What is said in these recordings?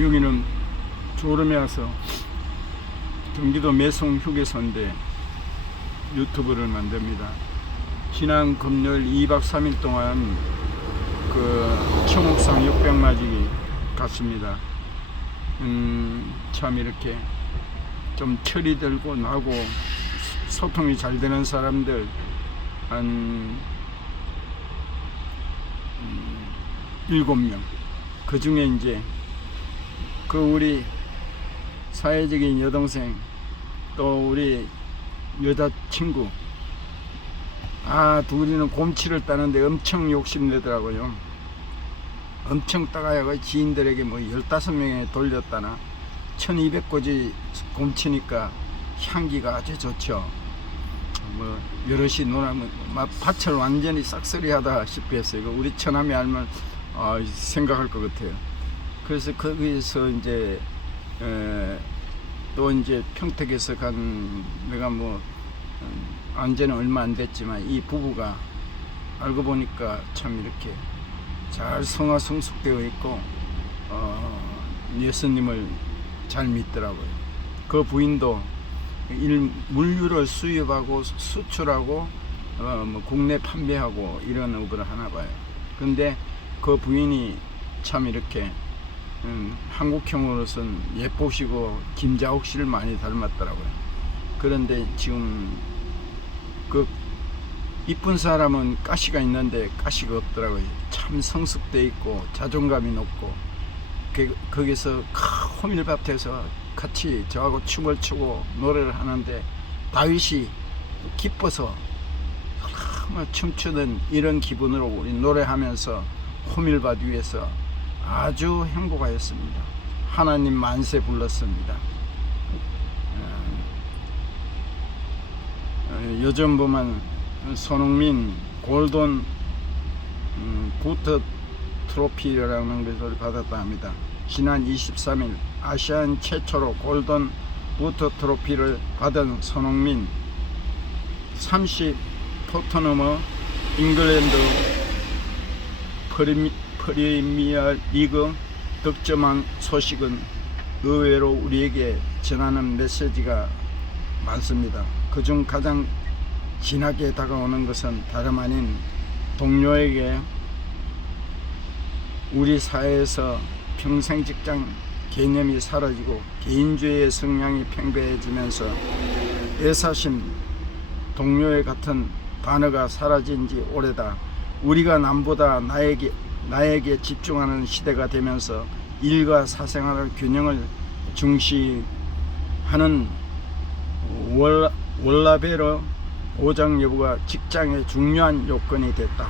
여기는 졸음에 와서 경기도 매송 휴게소인데 유튜브를 만듭니다. 지난 금요일 2박 3일 동안 그 청옥산 600마지기 갔습니다. 참 이렇게 좀 철이 들고 나고 소통이 잘 되는 사람들 한 7명. 그 중에 이제 그 우리 사회적인 여동생 또 우리 여자친구 둘이는 곰치를 따는데 엄청 욕심내더라고요. 엄청 따가야 지인들에게 뭐 15명에 돌렸다나 1200고지 곰치니까 향기가 아주 좋죠. 뭐 여럿이 놀아면 밭을 완전히 싹쓸이 하다시피 했어요. 우리 처남이 알면 생각할 것 같아요. 그래서 거기서 이제 또 이제 평택에서 간 내가 뭐 안지는 얼마 안 됐지만 이 부부가 알고 보니까 참 이렇게 잘 성화성숙되어 있고 예수님을 잘 믿더라고요. 그 부인도 물류를 수입하고 수출하고 뭐 국내 판매하고 이런 업을 하나 봐요. 근데 그 부인이 참 이렇게 한국형으로서는 예쁘시고 김자옥 씨를 많이 닮았더라고요. 그런데 지금 그 이쁜 사람은 가시가 있는데 가시가 없더라고요. 참 성숙돼 있고 자존감이 높고 거기서 호밀밭에서 같이 저하고 춤을 추고 노래를 하는데 다윗이 기뻐서 춤추는 이런 기분으로 우리 노래하면서 호밀밭 위에서 아주 행복하였습니다. 하나님 만세 불렀습니다. 요즘 보면 손흥민 골든 부트 트로피라는 것을 받았다 합니다. 지난 23일 아시안 최초로 골든 부트 트로피를 받은 손흥민 30토트넘 잉글랜드 프리미어 리그 득점한 소식은 의외로 우리에게 전하는 메시지가 많습니다. 그중 가장 진하게 다가오는 것은 다름 아닌 동료에게 우리 사회에서 평생 직장 개념이 사라지고 개인주의의 성향이 팽배해지면서 애사심, 동료애 같은 단어가 사라진 지 오래다. 우리가 남보다 나에게 집중하는 시대가 되면서 일과 사생활의 균형을 중시하는 월라베러 보장 여부가 직장의 중요한 요건이 됐다.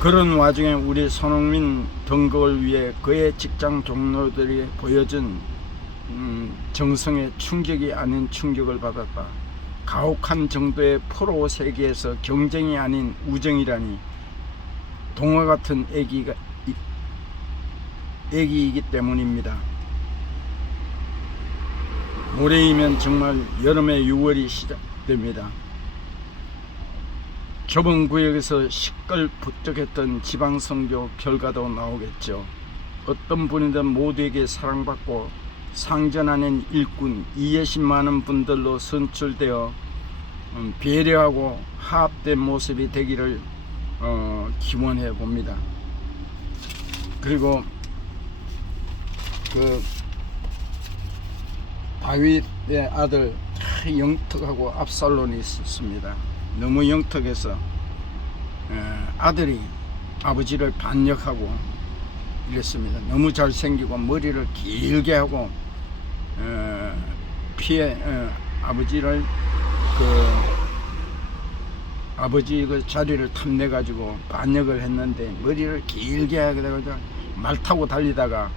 그런 와중에 우리 손흥민 등극을 위해 그의 직장 동료들이 보여준 정성의 충격이 아닌 충격을 받았다. 가혹한 정도의 프로 세계에서 경쟁이 아닌 우정이라니 동화 같은 애기이기 때문입니다. 모레이면 정말 여름의 6월이 시작됩니다. 좁은 구역에서 시끌벅적했던 지방선교 결과도 나오겠죠. 어떤 분이든 모두에게 사랑받고 상전 아닌 일꾼 20많은 분들로 선출되어 배려하고 화합된 모습이 되기를 기원해 봅니다. 그리고 그 다윗의 아들 영특하고 압살론이 있었습니다. 너무 영특해서 아들이 아버지를 반역하고 이랬습니다. 너무 잘생기고 머리를 길게 하고 아버지를 아버지 그 자리를 탐내 가지고 반역을 했는데 머리를 길게 하게 돼가지고 말 타고 달리다가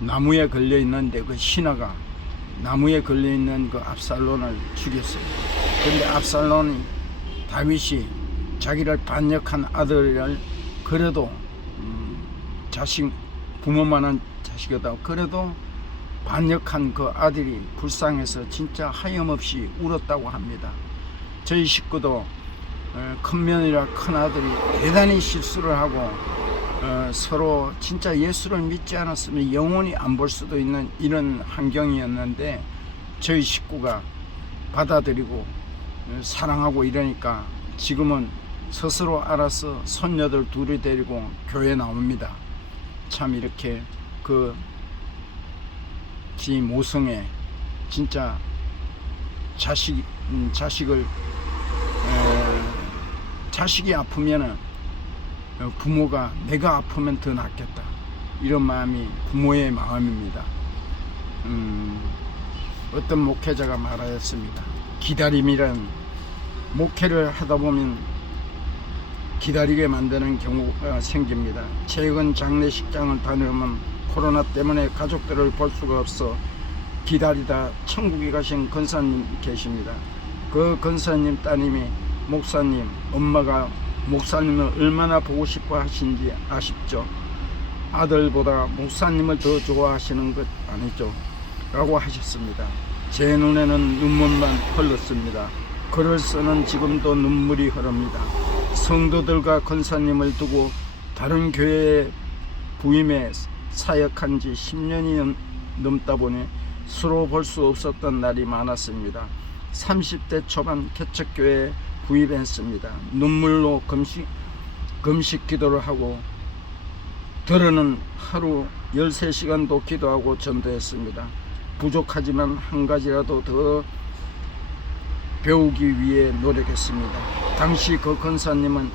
나무에 걸려 있는데 그 신하가 나무에 걸려 있는 그 압살론을 죽였어요. 그런데 압살론이 다윗이 자기를 반역한 아들을 그래도 부모만한 자식이다. 그래도 반역한 그 아들이 불쌍해서 진짜 하염없이 울었다고 합니다. 저희 식구도 큰 며느리와 큰 아들이 대단히 실수를 하고 서로 진짜 예수를 믿지 않았으면 영원히 안 볼 수도 있는 이런 환경이었는데 저희 식구가 받아들이고 사랑하고 이러니까 지금은 스스로 알아서 손녀들 둘이 데리고 교회 나옵니다. 참 이렇게 지 모성애 진짜 자식이 아프면은 부모가 내가 아프면 더 낫겠다 이런 마음이 부모의 마음입니다. 어떤 목회자가 말하였습니다. 기다림이란 목회를 하다 보면 기다리게 만드는 경우가 생깁니다. 최근 장례식장을 다녀오면 코로나 때문에 가족들을 볼 수가 없어 기다리다 천국에 가신 권사님 계십니다. 그 권사님 따님이 목사님, 엄마가 목사님을 얼마나 보고 싶어 하신지 아십죠? 아들보다 목사님을 더 좋아하시는 것 아니죠? 라고 하셨습니다. 제 눈에는 눈물만 흘렀습니다. 글을 쓰는 지금도 눈물이 흐릅니다. 성도들과 권사님을 두고 다른 교회에 부임해 사역한 지 10년이 넘다 보니 서로 볼 수 없었던 날이 많았습니다. 30대 초반 개척교회에 부임했습니다. 눈물로 금식 기도를 하고 들어는 하루 13시간도 기도하고 전도했습니다. 부족하지만 한 가지라도 더 배우기 위해 노력했습니다. 당시 그 권사님은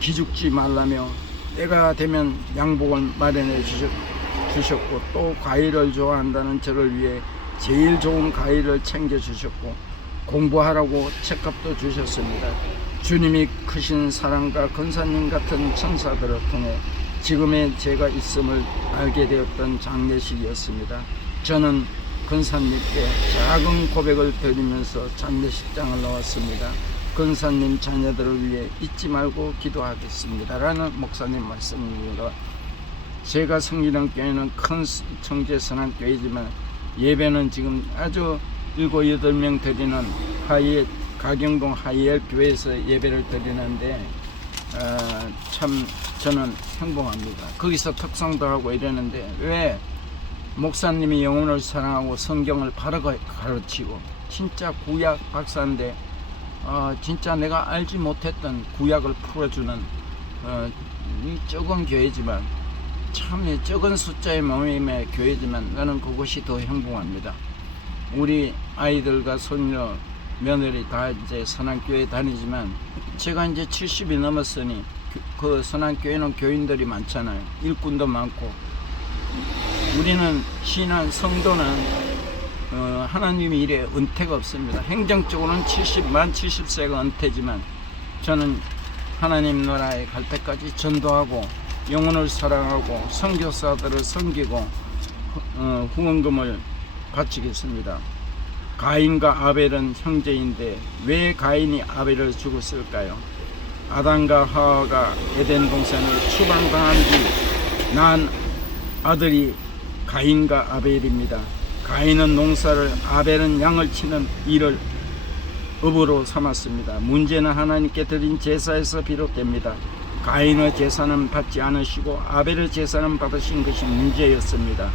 기죽지 말라며 때가 되면 양복을 마련해 주셨고 또 과일을 좋아한다는 저를 위해 제일 좋은 과일을 챙겨주셨고 공부하라고 책값도 주셨습니다. 주님이 크신 사랑과 권사님 같은 천사들을 통해 지금의 제가 있음을 알게 되었던 장례식이었습니다. 저는 권사님께 작은 고백을 드리면서 장례식장을 나왔습니다. 권사님 자녀들을 위해 잊지 말고 기도하겠습니다 라는 목사님 말씀입니다. 제가 섬기는 교회는 큰 청제선한교회지만 예배는 지금 아주 7, 8명 드리는 가경동 하이엘 교회에서 예배를 드리는데 참 저는 행복합니다. 거기서 특성도 하고 이러는데 왜 목사님이 영혼을 사랑하고 성경을 바로 가르치고 진짜 구약 박사인데 진짜 내가 알지 못했던 구약을 풀어주는 이 적은 교회지만 참 적은 숫자의 모임의 교회지만 나는 그것이 더 행복합니다. 우리 아이들과 손녀 며느리 다 이제 선한교회 다니지만 제가 이제 70이 넘었으니 그 선한교회는 교인들이 많잖아요. 일꾼도 많고 우리는 신앙 성도는 하나님의 일에 은퇴가 없습니다. 행정적으로는 70세가 은퇴지만 저는 하나님 나라에 갈 때까지 전도하고 영혼을 사랑하고 선교사들을 섬기고 후원금을 바치겠습니다. 가인과 아벨은 형제인데 왜 가인이 아벨을 죽였을까요? 아담과 하와가 에덴 동산을 추방당한 뒤 낳은 아들이 가인과 아벨입니다. 가인은 농사를, 아벨은 양을 치는 일을 업으로 삼았습니다. 문제는 하나님께 드린 제사에서 비롯됩니다. 가인의 제사는 받지 않으시고 아벨의 제사는 받으신 것이 문제였습니다.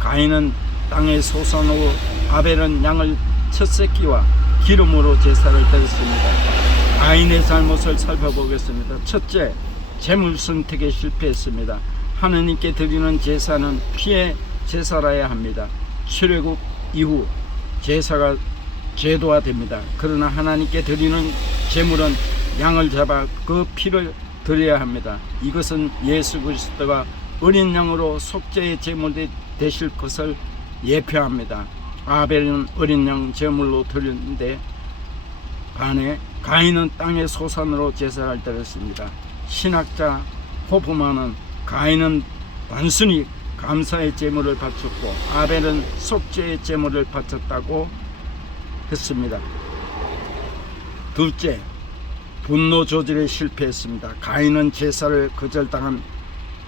가인은 땅의 소산으로, 아벨은 양을 첫 새끼와 기름으로 제사를 드렸습니다. 가인의 잘못을 살펴보겠습니다. 첫째, 재물 선택에 실패했습니다. 하나님께 드리는 제사는 피의 제사라야 합니다. 출애굽 이후 제사가 제도화됩니다. 그러나 하나님께 드리는 제물은 양을 잡아 그 피를 드려야 합니다. 이것은 예수 그리스도가 어린 양으로 속죄의 제물이 되실 것을 예표합니다. 아벨은 어린 양 제물로 드렸는데 반해 가인은 땅의 소산으로 제사를 드렸습니다. 신학자 호프만은 가인은 단순히 감사의 제물을 바쳤고 아벨은 속죄의 제물을 바쳤다고 했습니다. 둘째, 분노 조절에 실패했습니다. 가인은 제사를 거절당한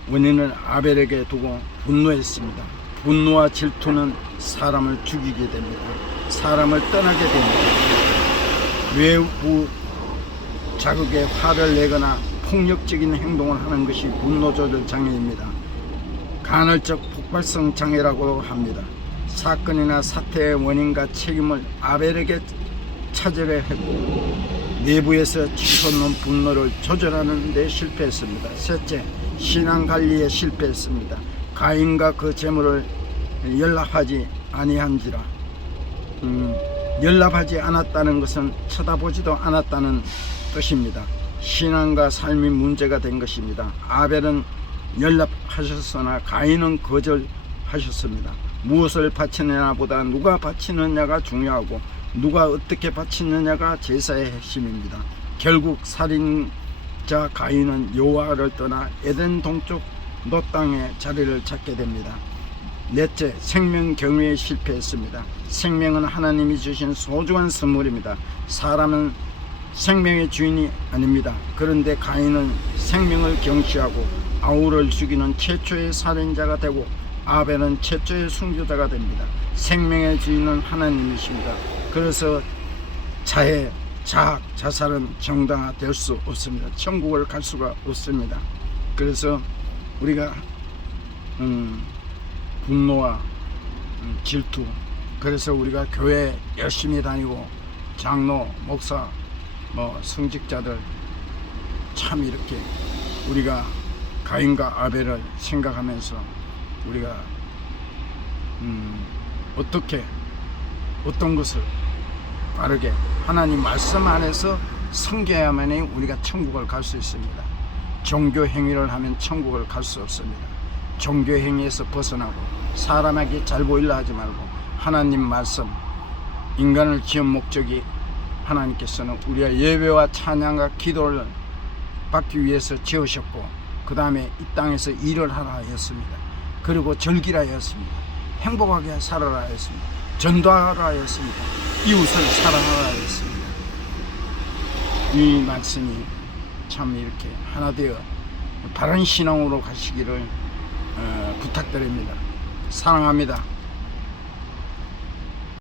원인을 아벨에게 두고 분노했습니다. 분노와 질투는 사람을 죽이게 됩니다. 사람을 떠나게 됩니다. 외부 자극에 화를 내거나 폭력적인 행동을 하는 것이 분노조절 장애입니다. 간헐적 폭발성 장애라고 합니다. 사건이나 사태의 원인과 책임을 아벨에게 차지를 했고 내부에서 치솟는 분노를 조절하는 데 실패했습니다. 셋째, 신앙관리에 실패했습니다. 가인과 그 재물을 연락하지 아니한지라. 연락하지 않았다는 것은 쳐다보지도 않았다는 뜻입니다. 신앙과 삶이 문제가 된 것입니다. 아벨은 연락하셨으나 가인은 거절하셨습니다. 무엇을 바치느냐보다 누가 바치느냐가 중요하고 누가 어떻게 바치느냐가 제사의 핵심입니다. 결국 살인자 가인은 여호와를 떠나 에덴 동쪽 노 땅에 자리를 찾게 됩니다. 넷째, 생명 경외에 실패했습니다. 생명은 하나님이 주신 소중한 선물입니다. 사람은 생명의 주인이 아닙니다. 그런데 가인은 생명을 경시하고 아우를 죽이는 최초의 살인자가 되고 아벨은 최초의 순교자가 됩니다. 생명의 주인은 하나님이십니다. 그래서 자살은 정당화될 수 없습니다. 천국을 갈 수가 없습니다. 그래서 우리가 분노와 질투, 그래서 우리가 교회 열심히 다니고 장로, 목사, 성직자들 참 이렇게 우리가 가인과 아벨을 생각하면서 우리가 어떤 것을 바르게 하나님 말씀 안에서 섬겨야만이 우리가 천국을 갈 수 있습니다. 종교 행위를 하면 천국을 갈 수 없습니다. 종교 행위에서 벗어나고 사람에게 잘 보이려 하지 말고 하나님 말씀, 인간을 지은 목적이 하나님께서는 우리가 예배와 찬양과 기도를 받기 위해서 지으셨고 그 다음에 이 땅에서 일을 하라 하였습니다. 그리고 즐기라 하였습니다. 행복하게 살아라 하였습니다. 전도하라 하였습니다. 이웃을 사랑하라 하였습니다. 이 말씀이 참 이렇게 하나 되어 바른 신앙으로 가시기를 부탁드립니다. 사랑합니다.